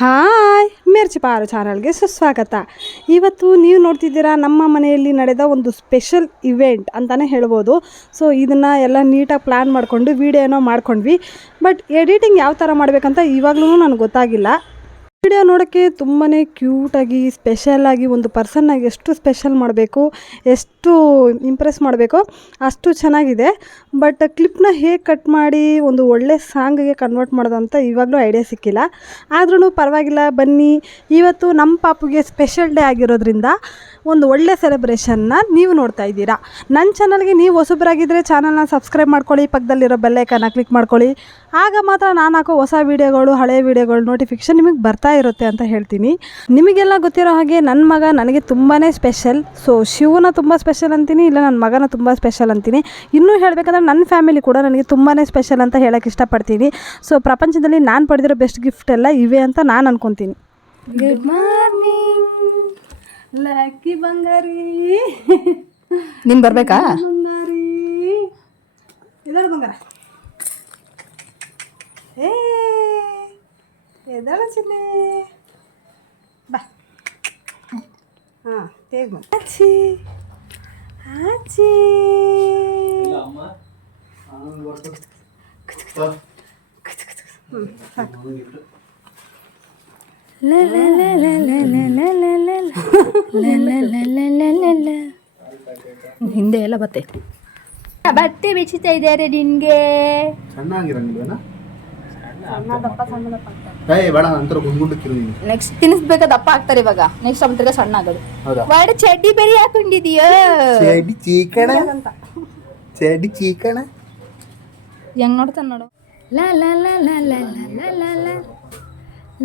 Hi ಮಿರ್ಚಿ ಪಾರು ಚಾನಲ್ಗೆ ಸುಸ್ವಾಗತ. ಇವತ್ತು ನೀವು ನೋಡ್ತಿದ್ದೀರಾ ನಮ್ಮ ಮನೆಯಲ್ಲಿ ನಡೆದ ಒಂದು ಸ್ಪೆಷಲ್ ಇವೆಂಟ್ ಅಂತಲೇ ಹೇಳ್ಬೋದು. ಸೊ ಇದನ್ನು ಎಲ್ಲ ನೀಟಾಗಿ ಪ್ಲ್ಯಾನ್ ಮಾಡಿಕೊಂಡು ವೀಡಿಯೋನೋ ಮಾಡ್ಕೊಂಡ್ವಿ. ಬಟ್ ಎಡಿಟಿಂಗ್ ಯಾವ ಥರ ಮಾಡಬೇಕಂತ ಇವಾಗಲೂ ನನಗೆ ಗೊತ್ತಾಗಿಲ್ಲ. ವಿಡಿಯೋ ನೋಡೋಕ್ಕೆ ತುಂಬಾ ಕ್ಯೂಟಾಗಿ ಸ್ಪೆಷಲಾಗಿ ಒಂದು ಪರ್ಸನ್ನಾಗಿ ಎಷ್ಟು ಸ್ಪೆಷಲ್ ಮಾಡಬೇಕು, ಎಷ್ಟು ಇಂಪ್ರೆಸ್ ಮಾಡಬೇಕು ಅಷ್ಟು ಚೆನ್ನಾಗಿದೆ. ಬಟ್ ಕ್ಲಿಪ್ನ ಹೇಗೆ ಕಟ್ ಮಾಡಿ ಒಂದು ಒಳ್ಳೆ ಸಾಂಗಿಗೆ ಕನ್ವರ್ಟ್ ಮಾಡೋದು ಅಂತ ಇವಾಗಲೂ ಐಡಿಯಾ ಸಿಕ್ಕಿಲ್ಲ. ಆದ್ರೂ ಪರವಾಗಿಲ್ಲ, ಬನ್ನಿ. ಇವತ್ತು ನಮ್ಮ ಪಾಪುಗೆ ಸ್ಪೆಷಲ್ ಡೇ ಆಗಿರೋದ್ರಿಂದ ಒಂದು ಒಳ್ಳೆ ಸೆಲೆಬ್ರೇಷನ್ನ ನೀವು ನೋಡ್ತಾ ಇದ್ದೀರಾ. ನನ್ನ ಚಾನಲ್ಗೆ ನೀವು ಹೊಸಬರಾಗಿದ್ದರೆ ಚಾನಲ್ನ ಸಬ್ಸ್ಕ್ರೈಬ್ ಮಾಡ್ಕೊಳ್ಳಿ, ಪಕ್ಕದಲ್ಲಿರೋ ಬೆಲ್ಲೈಕನ್ನ ಕ್ಲಿಕ್ ಮಾಡ್ಕೊಳ್ಳಿ. ಆಗ ಮಾತ್ರ ನಾನು ಹಾಕೋ ಹೊಸ ವೀಡಿಯೋಗಳು, ಹಳೆ ವೀಡಿಯೋಗಳು ನೋಟಿಫಿಕೇಷನ್ ನಿಮಗೆ ಬರ್ತಾ ಇರುತ್ತೆ ಅಂತ ಹೇಳ್ತೀನಿ. ನಿಮಗೆಲ್ಲ ಗೊತ್ತಿರೋ ಹಾಗೆ ನನ್ನ ಮಗ ನನಗೆ ತುಂಬಾ ಸ್ಪೆಷಲ್. ಸೊ ಶಿವನ ತುಂಬ ಸ್ಪೆಷಲ್ ಅಂತೀನಿ, ಇಲ್ಲ ನನ್ನ ಮಗನ ತುಂಬ ಸ್ಪೆಷಲ್ ಅಂತೀನಿ. ಇನ್ನೂ ಹೇಳಬೇಕಂದ್ರೆ ನನ್ನ ಫ್ಯಾಮಿಲಿ ಕೂಡ ನನಗೆ ತುಂಬಾ ಸ್ಪೆಷಲ್ ಅಂತ ಹೇಳೋಕ್ಕೆ ಇಷ್ಟಪಡ್ತೀನಿ. ಸೊ ಪ್ರಪಂಚದಲ್ಲಿ ನಾನು ಪಡೆದಿರೋ ಬೆಸ್ಟ್ ಗಿಫ್ಟ್ ಎಲ್ಲ ಇವೆ ಅಂತ ನಾನು ಅನ್ಕೊತೀನಿ. ಗುಡ್ ಮಾರ್ನಿಂಗ್ ಲಕ್ಕಿ ಬಂಗಾರಿ. ನೀನು ಬರಬೇಕಾ? ಬಂಗಾರಿ ಎದಳು ಬಂಗಾರ, ಎದಳು ಚಿನ್ನೆ, ಬಾ. ಹಾಂ ತೇಗ ಬಾ. ಆಚಿ ಆಚಿ ಹಿಂದೆ ಎಲ್ಲ ಬತ್ತೆ ಬಟ್ಟೆ ಬಿಚ್ಚುತ್ತಾ ಇದ್ದಾರೆ ನಿನ್ಗೆ. ನೆಕ್ಸ್ಟ್ ತಿನ್ನಿಸ್ಬೇಕಾ ದಪ್ಪ ಆಗ್ತಾರೆ ಇವಾಗ. ನೆಕ್ಸ್ಟ್ ಅವ್ರ ಸಣ್ಣ ಆಗೋದು. ಒಳ್ಳೆ ಚಡ್ಡಿ ಬೇರೆ ಹಾಕೊಂಡಿದೀಯ. ಹೆಂಗ್ ನೋಡ್ತಾನ ನೋಡು. ಲಾ ಲಾ ಲಾ ಲಾ ಲಾ ಲಾ ಲಾ ಲಾ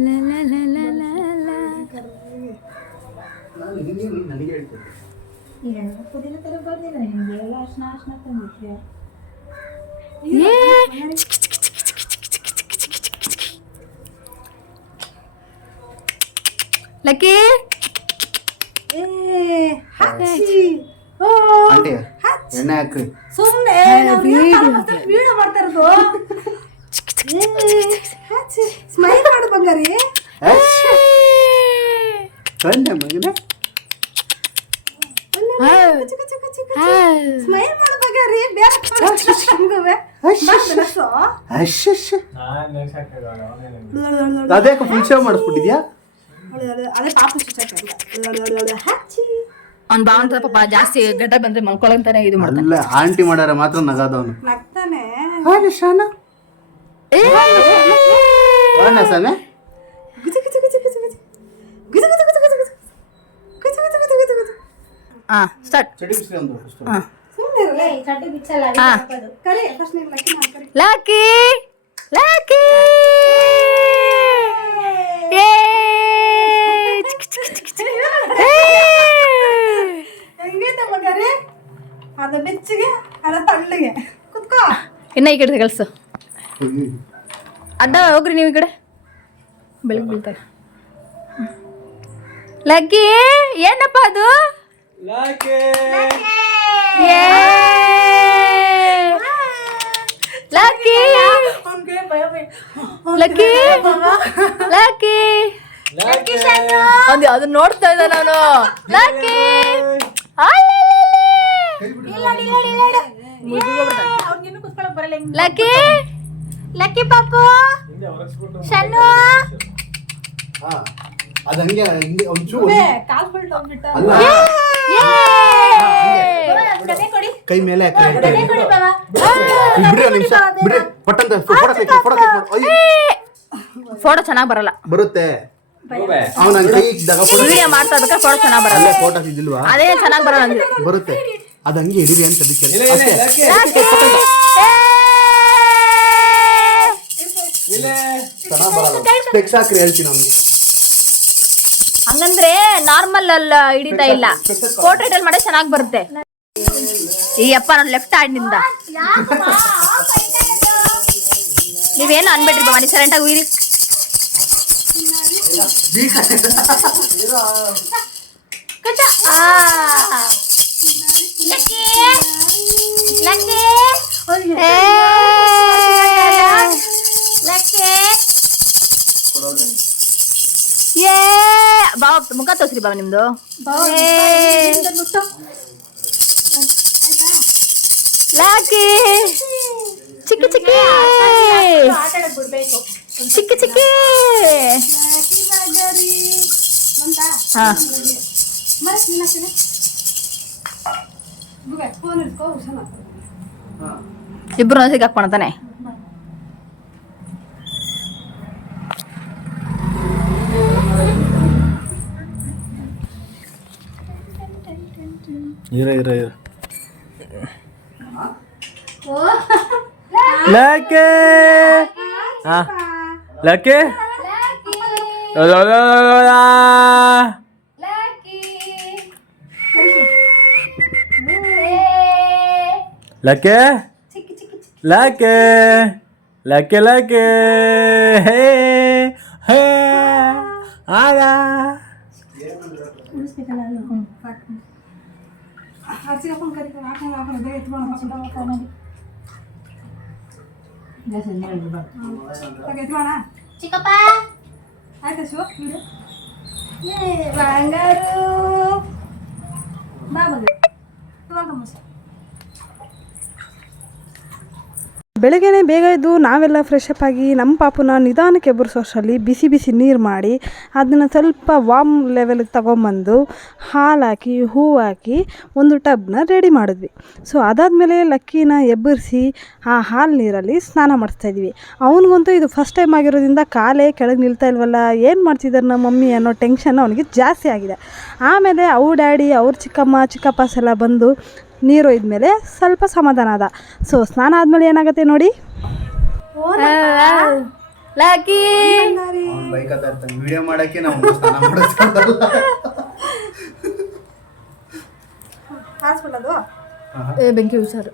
ಲಾ ಲಾ ಲಾ ಲಾ ಲಾ ಲಾ. ಲಕ್ಕಿ ಸುಮ್ಮನೆ ವೀಡಿಯೋ ಮಾಡ್ತಾ ಇರೋದು. ಸ್ಮೈಲ್ ಮಾಡು ಬಂಗಾರಿ. ಸ್ಮೈಲ್ ಮಾಡು ಬಂಗಾರಿ. ಅದೇ ಫುಲ್ ಶೋ ಮಾಡಿಸ್ಬಿಟ್ಟಿದ್ಯಾ? ಅದೇ ಪಾಪ ಅವ್ನ ಬಾವಂತ ಪಾಪ ಜಾಸ್ತಿ ಗಡ್ಡ ಬಂದ್ರೆ ಮಲ್ಕೊಳಂತಾನೆ ಇದು ಮಾಡ್ತಾನೆ. ಆಂಟಿ ಮಾಡಾರ ಮಾತ್ರ ನಗಾದವನು ನಗ್ತಾನೆ. ಲಕ್ಕಿ ಲಕ್ಕಿ ಹೆಂಗೈತೆ ಮಗರೇ? ಅದು ಬೆಚ್ಚಿಗೆ, ಅದು ತಳ್ಳಗೆ. ಕುತ್ಕೋ. ಇನ್ನ ಈ ಕಡೆ ಕಳ್ಸು. ಅಡ್ಡ ಹೋಗ್ರಿ ನೀವು ಈ ಕಡೆ, ಬೆಳಗ್ಗೆ ಬೀಳ್ತಾರೆ. ಲಗ್ಗಿ ಏನಪ್ಪ ಅದು? ಲಕ್ಕಿ ಲಕ್ಕಿ ಲಕ್ಕಿ ಲಕ್ಕಿ ಅದು ನೋಡ್ತಾ ಇದ್ದ ನಾನು. ಲಕ್ಕಿ ಲಕ್ಕಿ ಲಕ್ಕಿ ಪಾಪು ಶನ್ನು ಕೈ ಮೇಲೆ ಫೋಟೋ ಚೆನ್ನಾಗಿ ಬರಲ್ಲ. ಬರುತ್ತೆ. ವಿಡಿಯೋ ಮಾಡ್ತಾ ಇರ್ಬೇಕಾದ್ರೆ ಫೋಟೋ ಚೆನ್ನಾಗಿ ಬರಲ್ಲ. ಫೋಟೋ ಇದಿಲ್ವಾ? ಅದೇ ಚೆನ್ನಾಗಿ ಬರಲ್ಲ ಅಂದ್ರೆ ಬರುತ್ತೆ. ಅದು ಹಂಗೆ ಇರಿರಿ ಅಂತ ಹಾಕ್ರಿ ಹೇಳ್ತೀನಿ ಅವ್ನಿಗೆ. ಹಂಗಂದ್ರೆ ನಾರ್ಮಲ್ ಅಲ್ಲ ಹಿಡಿತಾ ಇಲ್ಲ, ಪೋರ್ಟ್ರೇಟ್ ಅಲ್ಲಿ ಮಾಡಿ ಚೆನ್ನಾಗಿ ಬರುತ್ತೆ. ಈ ಅಪ್ಪ ನಾನು ಲೆಫ್ಟ್ ಹ್ಯಾಂಡ್ನಿಂದ ನೀವೇನು ಅನ್ಬೇಡ್ರಿ ಬನ್ನಿ, ಸೈಲೆಂಟ್ ಆಗಿ ಉಯ್ರಿ. ಏ ಬಾವ ಮುಖ ತೋರಿಸ್ರಿ ಬಾವ ನಿಮ್ದು ಲಾಕಿ ಚಿಕ್ಕ ಚಿಕ್ಕ ಚಿಕ್ಕ ಚಿಕ್ಕ ಹಾ ಇಬ್ರು ಸಿಗ ಹಾಕ್ಕೊಳತಾನೆ ಲಕ್ಕೆ ಲಕ್ಕೆ ಲಕ್ಕೆ ಲಕ್ಕೆ ಲಕ್ಕೆ ಲಕ್ಕೆ ಹೇ ಹೇ ಆಗ ಚಿಕ್ಕಪ್ಪ ಆಯ್ತಾ ಶಿವ ಬಂಗಾರು ಬಾ ಬಂದೆ ಬೆಳಗ್ಗೆನೇ ಬೇಗ ಎದ್ದು ನಾವೆಲ್ಲ ಫ್ರೆಶ್ ಅಪ್ ಆಗಿ ನಮ್ಮ ಪಾಪುನ ನಿಧಾನಕ್ಕೆ ಎಬ್ಬರಿಸೋಷ್ಟರಲ್ಲಿ ಬಿಸಿ ಬಿಸಿ ನೀರು ಮಾಡಿ ಅದನ್ನು ಸ್ವಲ್ಪ ವಾರ್ಮ್ ಲೆವೆಲ್ಗೆ ತೊಗೊಂಬಂದು ಹಾಲು ಹಾಕಿ ಹೂವು ಹಾಕಿ ಒಂದು ಟಬ್ನ ರೆಡಿ ಮಾಡಿದ್ವಿ. ಸೊ ಅದಾದಮೇಲೆ ಲಕ್ಕಿನ ಎಬ್ಬರಿಸಿ ಆ ಹಾಲು ನೀರಲ್ಲಿ ಸ್ನಾನ ಮಾಡಿಸ್ತಾಯಿದ್ವಿ. ಅವನಿಗಂತೂ ಇದು ಫಸ್ಟ್ ಟೈಮ್ ಆಗಿರೋದ್ರಿಂದ ಕಾಲೇ ಕೆಳಗೆ ನಿಲ್ತಾ ಇಲ್ವಲ್ಲ, ಏನು ಮಾಡ್ತಿದ್ದಾರೆ ನಮ್ಮ ಮಮ್ಮಿ ಅನ್ನೋ ಟೆನ್ಷನ್ ಅವನಿಗೆ ಜಾಸ್ತಿ ಆಗಿದೆ. ಆಮೇಲೆ ಅವ್ರ ಡ್ಯಾಡಿ ಅವ್ರ ಚಿಕ್ಕಪ್ಪಸ್ ಎಲ್ಲ ಬಂದು ನೀರು ಒಯ್ದ್ಮೇಲೆ ಸ್ವಲ್ಪ ಸಮಾಧಾನ ಆದ. ಸೊ ಸ್ನಾನ ಆದಮೇಲೆ ಏನಾಗುತ್ತೆ ನೋಡಿ. ಲಾಕಿ ಬೈಕ್ ಇರ್ತಾನೆ ವಿಡಿಯೋ ಮಾಡಕ್ಕೆ ನಾವು ಸ್ನಾನ ಮಾಡೋದು. ಬೆಂಕಿ ಹುಷಾರು.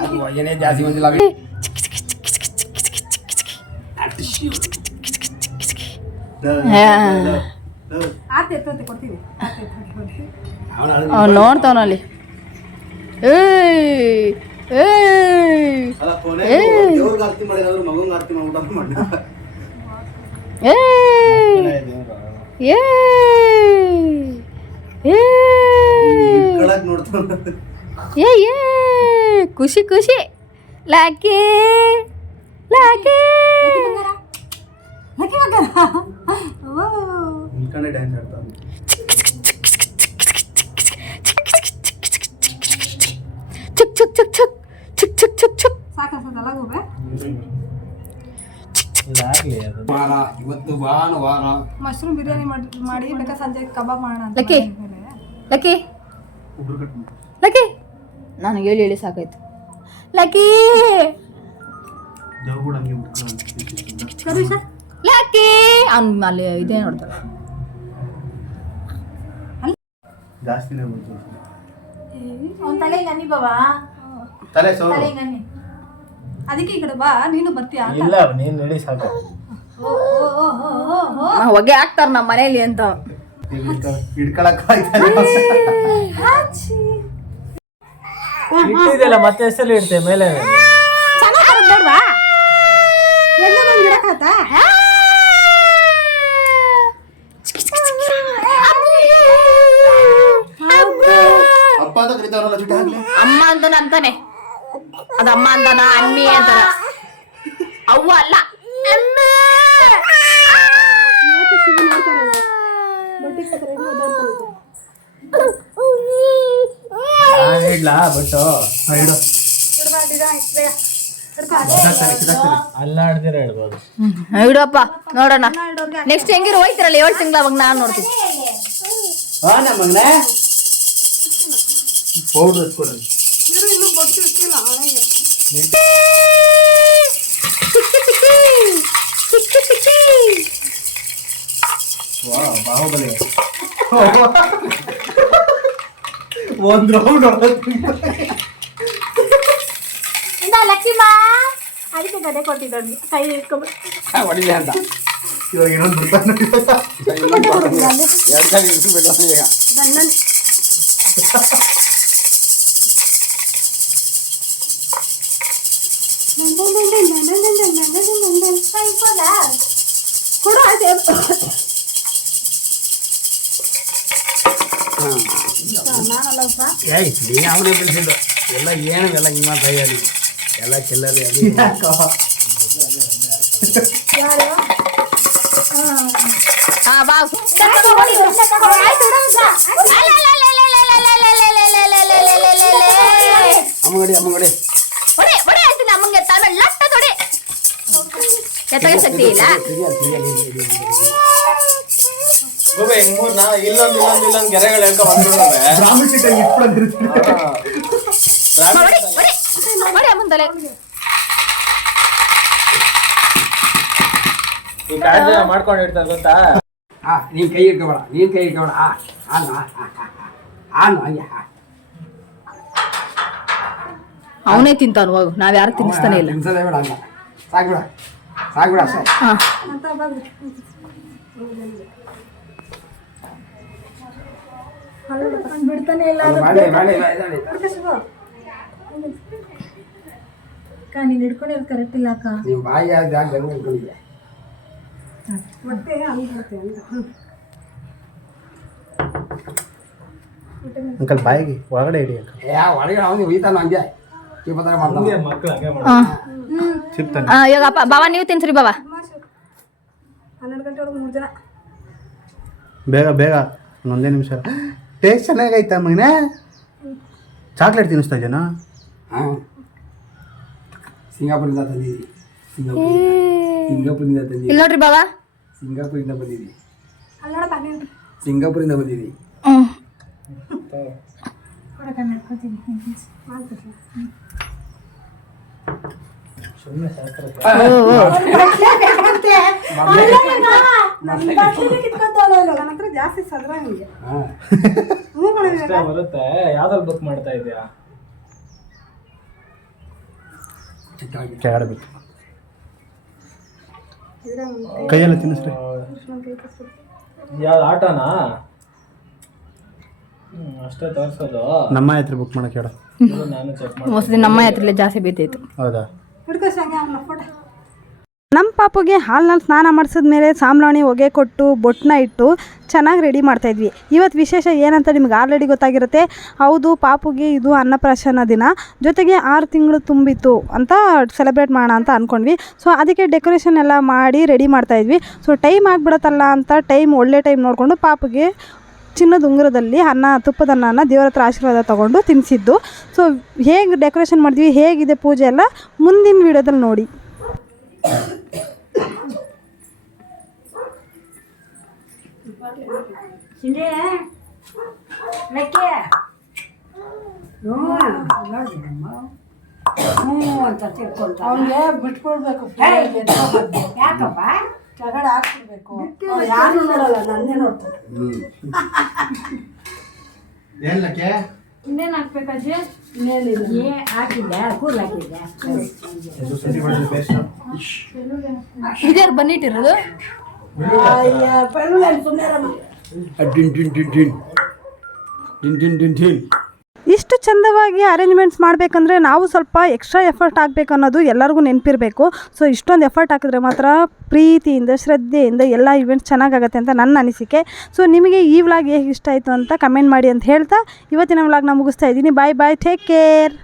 ಅದು ಏನೇ ಜಾಸ್ತಿ ಬಂದಿಲ್ಲ. ಅವ್ನು ನೋಡ್ತಾವನಲ್ಲಿ. ದೇವ್ರಿಗೆ ಆರತಿ ಮಾಡಿದ್ರು ಮಗಂಗೆ ಆರತಿ ಮಾಡ್ಬಿಟ್ಟು ಮಾಡಿ ನೋಡ್ತಾನೆ. ಖುಷಿ ಖುಷಿ. ಲಾಕಿ ಲಾಕಿ ನಿಂತ್ಕೊಂಡೆ ಡ್ಯಾನ್ಸ್ ಆಡ್ತಾನೆ. Took took took took took took took took. ವಾರ ಇವತ್ತು ಭಾನುವಾರ ಮಶ್ರೂಮ್ ಬಿರಿಯಾನಿ ಮಾಡಿ ಬೇಕಾ ಸಂಜೆ ಕಬಾಬ್ ಮಾಡೋಣ ಅಂತ. ಲಕ್ಕಿ ಲಕ್ಕಿ ಲಕ್ಕಿ ನಾನು ಹೇಳಿ ಸಾಕಾಯ್ತು. ಲಕ್ಕಿ ದೇವ್ ಕೂಡ ಹಂಗೆ ಲಕ್ಕಿ ಅವ್ನು ಅಲ್ಲಿ ಇದೇ ನೋಡ್ತಾಳೆ. ಜಾಸ್ತಿನೇ ಬಂತು ಅವ್ನ ತಲೆ ಗನಿ ಬಾವಾ ತಲೆ ಸೋರು. ಅದಕ್ಕೆ ಈ ಕಡೆ ಬಾ, ನೀನು ಬರ್ತೀಯಾ ಅಂತ. ಇಲ್ಲ ನೀನು ನಡಿ ಸಾಕು. ಹೊಗೆ ಹಾಕ್ತಾರ ನಮ್ಮ ಮನೇಲಿ ಅಂತ. ಹಿಡ್ಕೊಳಕ್ ಇಟ್ಟಿದೆಲ್ಲ ಮತ್ತೆ ಹೆಸರು ಇಡ್ತೇವೆ ಮೇಲೆ. ಅಪ್ಪ ಅಂತ ಕರಿತಾವಲ್ಲ ಜುಟ್ಟ ಆಗ್ಲಿ. ಅಮ್ಮ ಅಂತಾನ ಅಂತಾನೆ. ಅದು ಅಮ್ಮ ಅಂತಾನ ಅಮ್ಮಿ ಅಂತಾನ. ಅವ್ವ ಅಲ್ಲ ಇಡ್ಲಾ ಬಟ್ಟು ಇಡು ಅಲ್ಲ ಹಿಡ್ದಿರ ಹೇಳ್ಬೋದು. ಇಡಪ್ಪ ನೋಡೋಣ. ನೆಕ್ಸ್ಟ್ ಹೆಂಗಿರು ಹೋಯ್ತಿರಲ್ಲ 7 ತಿಂಗಳ ಅವಾಗ ನಾನು ನೋಡ್ತೀನಿ. ನಮ್ಮ ಮಗನೇ ಪೌಡರ್ ಹಚ್ಕೊಡ್ರಿ. ಬಾಹುಬಲಿ ಒಂದ್ ರೌಂಡ್ ಲಕ್ಕಿಮ್ಮ ಅದಕ್ಕೆ ಗದೆ ಕೊಟ್ಟಿದ್ದವ್ರಿಗೆ ಕೈ ಇಟ್ಕೊಬಿಟ್ಟು ಹೊಡಿಲಿ ಅಂತ ಇವಾಗ ಇನ್ನೊಂದು ಬಿಡ್ತಾನೆ ಕೊಡು ಆಯ್ತು ಏಯ್ ನೀ ಅವನೇ ಬಿಡಿಸಿದ್ದು ಎಲ್ಲ ಏನು ಎಲ್ಲ ನಿಮ್ಮ ಕೈಯಲ್ಲಿ ಎಲ್ಲ ಕೆಲ್ಲದೆ ಅದು ಅಮ್ಮಗಡಿ ಅಮ್ಮಗಡಿ ನಮಗೆ ತಮಿಳ್ ಲಟ್ಟ ತೊಡೆ ಎತ್ತಗೆ ಶಕ್ತಿ ಇಲ್ಲ ಇಲ್ಲೊಂದು ಗೆರೆಗಳು ಹೇಳ್ಕೊ ಬಂದ್ಬಿಡವೆ ಗ್ರಾಮೀಣ ಸೀಟಲ್ಲಿ ಇಟ್ಕೊಂಡಿರ್ತೀನಿ ನೋಡಿ ಮುಂದಲೆ ಈ ಕಾಳಜಿ ಮಾಡ್ಕೊಂಡಿರ್ತಾರೆ ಗೊತ್ತಾ ನೀನು ಕೈ ಇಟ್ಕೊಬೇಡ ಆನು ಹಂಗೆ ಅವನೇ ತಿಂತಾನು ಹೋಗು ನಾವ್ ಯಾರು ತಿನ್ನಿಸ್ತಾನೆ ಇಲ್ಲ ತಿನ್ಸೋದೇ ಬೇಡ ಹಂಗ ಸಾಕ್ಬಿಡ ಅಷ್ಟೇ ಬಿಡ್ತಾನೆ ಇಲ್ಲ ಮಾಡಿ ನೀನು ಹಿಡ್ಕೊಂಡಿರೋದು ಕರೆಕ್ಟ್ ಇಲ್ಲ ಅಕ್ಕ ನೀವು ಬಾಯಿ ಜಾಗ ಜನ ಇಟ್ಕೊಂಡಿದ್ದೆ ಹೊಟ್ಟೆ ಹಂಗಿರುತ್ತೆ ಅಂಕಲ್ ಬಾಯಿಗೆ ಒಳಗಡೆ ಇಡಿ ಅಂಕಲ್ ಒಳಗಡೆ ಅವನು ಉಯ್ತಾನ ಹಂಗೆ ಚೀಪತರ ಮಾಡ್ತಾನೆ ಮಕ್ಕಳು ಹಂಗೆ ಮಾಡ್ತಾರೆ ಸಿಗ್ತಾನೆ ಇವಾಗ ಬಾವ ನೀವು ತಿನ್ಸ್ರಿ ಬಾವ 12 ಗಂಟೆ ಒಳಗೆ 3 ಜನ ಬೇಗ ಬೇಗ ಒಂದೇ ನಿಮಿಷ ಟೇಸ್ಟ್ ಚೆನ್ನಾಗೈತ ಮಗನೇ ಚಾಕ್ಲೇಟ್ ತಿನ್ನಿಸ್ತಾ ಇದೆಯಾ ಹಾಂ ಸಿಂಗಾಪುರಿಂದ ತಂದಿದ್ದೀವಿ ಸಿಂಗಾಪುರಿಂದ ತಂದಿದ್ದೀವಿ ಇಲ್ಲ ನೋಡ್ರಿ ಬಾವ ಸಿಂಗಾಪುರಿಂದ ಬಂದಿದ್ದೀವಿ ಅಲ್ಲೋಡ ಬಾಗಿ ಸಿಂಗಾಪುರಿಂದ ಬಂದಿದ್ದೀವಿ ಸುಮ್ಮನೆ ಶಾಸ್ತ್ರ ನನ್ನ ಹತ್ರ ಜಾಸ್ತಿ ಸದ್ರ ನಿಮಗೆ ಹಾಂ ಅಷ್ಟೇ ಬರುತ್ತೆ ಯಾವ್ದ್ರಲ್ಲಿ ಬುಕ್ ಮಾಡ್ತಾ ಇದೆಯಾ ಕೆಳಗಡೆ ಬೇಕು ಕೈಯೆಲ್ಲ ತಿನ್ನಿಸ್ರಿ ಯಾವ್ದು ಆಟೋನಾ ಅಷ್ಟೇ ತೋರಿಸೋದು ನಮ್ಮ ಹತ್ರ ಬುಕ್ ಮಾಡಕ್ಕೆ ಹೇಳ ನಾನು ಚೆಕ್ ಮಾಡಿ ಮೋಸ್ಟ್ಲಿ ನಮ್ಮ ಹತ್ರಲ್ಲೇ ಜಾಸ್ತಿ ಬೀತೈತು ಹೌದಾ ನಮ್ಮ ಪಾಪುಗೆ ಹಾಲಿನಲ್ಲಿ ಸ್ನಾನ ಮಾಡಿಸಿದ್ಮೇಲೆ ಸಾಂಬ್ರಾಣಿ ಹೊಗೆ ಕೊಟ್ಟು ಬೊಟ್ಟನ್ನ ಇಟ್ಟು ಚೆನ್ನಾಗಿ ರೆಡಿ ಮಾಡ್ತಾಯಿದ್ವಿ. ಇವತ್ತು ವಿಶೇಷ ಏನಂತ ನಿಮ್ಗೆ ಆಲ್ರೆಡಿ ಗೊತ್ತಾಗಿರುತ್ತೆ. ಹೌದು, ಪಾಪುಗೆ ಇದು ಅನ್ನಪ್ರಾಶನ ದಿನ, ಜೊತೆಗೆ 6 ತಿಂಗಳು ತುಂಬಿತ್ತು ಅಂತ ಸೆಲೆಬ್ರೇಟ್ ಮಾಡೋಣ ಅಂತ ಅಂದ್ಕೊಂಡ್ವಿ. ಸೊ ಅದಕ್ಕೆ ಡೆಕೋರೇಷನ್ ಎಲ್ಲ ಮಾಡಿ ರೆಡಿ ಮಾಡ್ತಾಯಿದ್ವಿ. ಸೊ ಟೈಮ್ ಆಗಿಬಿಡುತ್ತಲ್ಲ ಅಂತ ಒಳ್ಳೆ ಟೈಮ್ ನೋಡಿಕೊಂಡು ಪಾಪುಗೆ ಚಿನ್ನದ ಉಂಗುರದಲ್ಲಿ ತುಪ್ಪದ ಅನ್ನನ ದೇವರ ಹತ್ರ ಆಶೀರ್ವಾದ ತೊಗೊಂಡು ತಿನ್ನಿಸಿದ್ದು. ಸೊ ಹೇಗೆ ಡೆಕೋರೇಷನ್ ಮಾಡಿದ್ವಿ, ಹೇಗಿದೆ ಪೂಜೆ ಎಲ್ಲ ಮುಂದಿನ ವೀಡಿಯೋದಲ್ಲಿ ನೋಡಿ. ಅವನಿಗೆ ಬಿಟ್ಕೊಡ್ಬೇಕು, ಯಾಕಪ್ಪ ಕೆಳಗಡೆ ಹಾಕ್ಬಿಡ್ಬೇಕು. ಯಾರು ನೋಡಲ್ಲ, ನನ್ನೇ ನೋಡ್ತಾರೆ. ಏನಕ್ಕೆ ಇನ್ನೇನು ಹಾಕ್ಬೇಕಾಜಿ? ಇನ್ನೇನಿಲ್ಲ, ಹಾಕಿದ್ದೆ, ಕೂದಲು ಹಾಕಿದ್ದೆ. ಇದ್ಯಾರು ಬಂದಿಟ್ಟಿರೋದು? ಬೆಳ್ಳುಳ್ಳಿ ಸುಮ್ಮನೆ ಇಷ್ಟು ಚಂದವಾಗಿ ಅರೇಂಜ್ಮೆಂಟ್ಸ್ ಮಾಡಬೇಕಂದ್ರೆ ನಾವು ಸ್ವಲ್ಪ ಎಕ್ಸ್ಟ್ರಾ ಎಫರ್ಟ್ ಹಾಕಬೇಕು ಅನ್ನೋದು ಎಲ್ಲರಿಗೂ ನೆನಪಿರಬೇಕು. ಸೊ ಇಷ್ಟೊಂದು ಎಫರ್ಟ್ ಹಾಕಿದ್ರೆ ಮಾತ್ರ ಪ್ರೀತಿಯಿಂದ ಶ್ರದ್ಧೆಯಿಂದ ಎಲ್ಲ ಇವೆಂಟ್ಸ್ ಚೆನ್ನಾಗಾಗತ್ತೆ ಅಂತ ನನ್ನ ಅನಿಸಿಕೆ. ಸೊ ನಿಮಗೆ ಈ ವ್ಲಾಗ್ ಹೇಗೆ ಇಷ್ಟ ಆಯಿತು ಅಂತ ಕಮೆಂಟ್ ಮಾಡಿ ಅಂತ ಹೇಳ್ತಾ ಇವತ್ತಿನ ವ್ಲಾಗ್ನ ಮುಗಿಸ್ತಾ ಇದ್ದೀನಿ. ಬಾಯ್ ಬಾಯ್, ಟೇಕ್ ಕೇರ್.